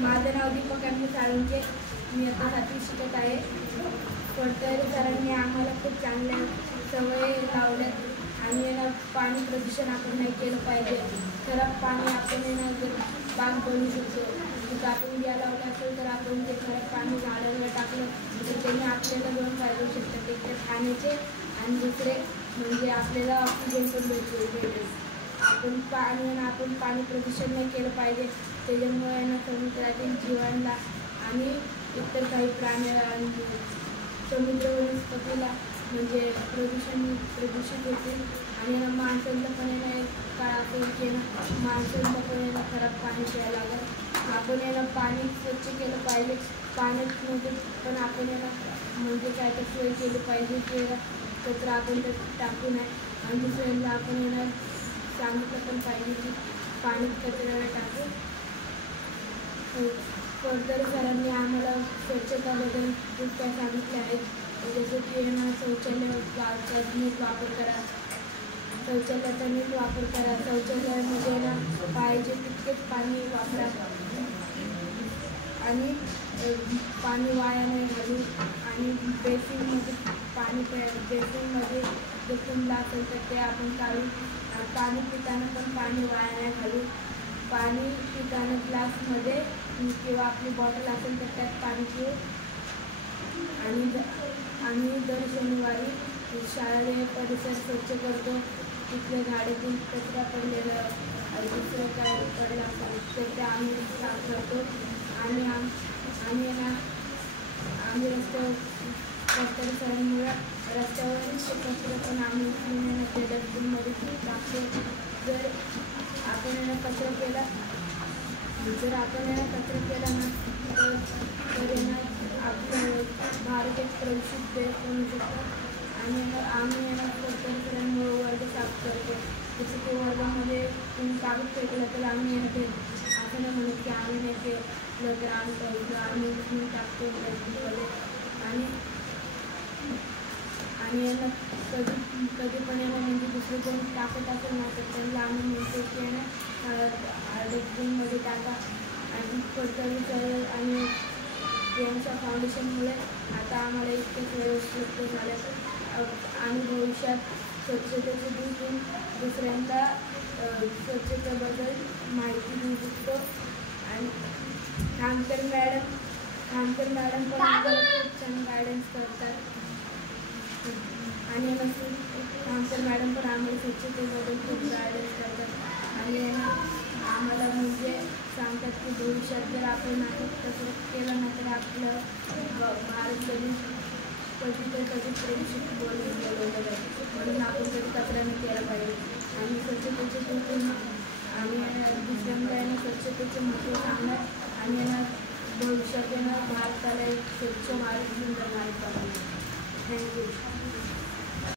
माझं नाव दीपक साळुंके. मी आता 7वी शिकत आहे. कोणत्याही सरांनी आम्हाला खूप चांगल्या सवयी लावल्यात आणि पाणी प्रदूषण आपण नाही केलं पाहिजे. खराब पाणी आपण जर बाग बनवू शकतो. जर आपण बिया लावल्या असेल तर आपण ते खराब पाणी झाडांना टाकलं तर त्यांनी आपल्याला 2 फायदे होऊ शकतात. एक तर खाण्याचे आणि दुसरे म्हणजे आपल्याला ऑक्सिजन पण भेटेल. आपण पाणी प्रदूषण नाही केलं पाहिजे. त्याच्यामुळे समुद्रातील जीवांना आणि इतर काही समुद्र वनस्पतीला म्हणजे प्रदूषित होतील आणि माणसांना पण एक काळ असेल की माणसांना पण खराब पाणी प्यायला लागेल. आपण पाणी स्वच्छ केलं पाहिजे. पाण्यामध्ये पण आपण म्हणजे काय तर सोय केली पाहिजे की कचरा आपण टाकू नये आणि दुसऱ्यांना आपण सांगितलं पण पाहिजे की पाणी कचऱ्याला टाकू. फर्दर सरांनी आम्हाला स्वच्छताबद्दल खूप काही सांगितले आहेत. जसं की शौचालयाचा नीट वापर करा. शौचालयाचा नीट वापर करा. शौचालयामध्ये पाहिजे तितकेच पाणी वापरा आणि पाणी वाया नाही घालू. आणि बेसिनमध्ये बेसिनमध्ये जर तुंबला असेल तर ते आपण काढून पाणी पिताना पण पाणी वाया नाही घालू. पाणी पिताना ग्लासमध्ये किंवा आपली बॉटल असेल तर त्यात पाणी पिऊ. आणि दर शनिवारी शाळेत परिसर स्वच्छ करतो. तिथल्या झाडातील कचरा पडलेलं दुसरं काय पडलं असेल तर ते आम्ही साफ करतो. आणि आम्ही रस्त्यावर सरांमुळे रस्त्यावरील कचरा पण आम्ही डस्टबिनमध्ये टाकतो. जर आपण कचरा केला ना तर आपलं भारत एक प्रदूषित देश बनू शकतो. आणि आम्ही सरांमुळे वर्ग साफ करतो. जसं की वर्गामध्ये कागद फेकलं तर आम्ही ते असं नाही म्हणत की आम्ही नाही केलं तर आम्ही टाकतो डस्टबिनमध्ये. आणि कधी पण म्हणजे दुसरं कोण टाकत असेल ना तर त्यांना आम्ही म्हणतो की डस्टबिनमध्ये टाका. आणि फर्दर आणि यांच्या फाउंडेशनमुळे आता आम्हाला इतकेच व्यवस्थित झाले. आणि भविष्यात स्वच्छतेचे दिवसून दुसऱ्यांना स्वच्छतेबद्दल माहिती देऊ शकतो. आणि खानकर मॅडम पण आम्हाला खूप छान गायडन्स करतात. आणि खानकर मॅडम पण आम्हाला स्वच्छतेबद्दल खूप गायडन्स करतात. आणि आम्हाला म्हणजे सांगतात की भविष्यात जर आपण तसं केलं ना तर आपलं भारत कधी प्रदूषित बोलवलं जाईल. म्हणून आपण कधी कचरा नाही केला पाहिजे. आणि स्वच्छतेचे दिवसून आम्ही दुसऱ्यांना स्वच्छतेचे महत्त्व सांगणार आणि भविष्यात भारताला एक स्वच्छ भारत सुंदर भारत बनवणार. थँक्यू.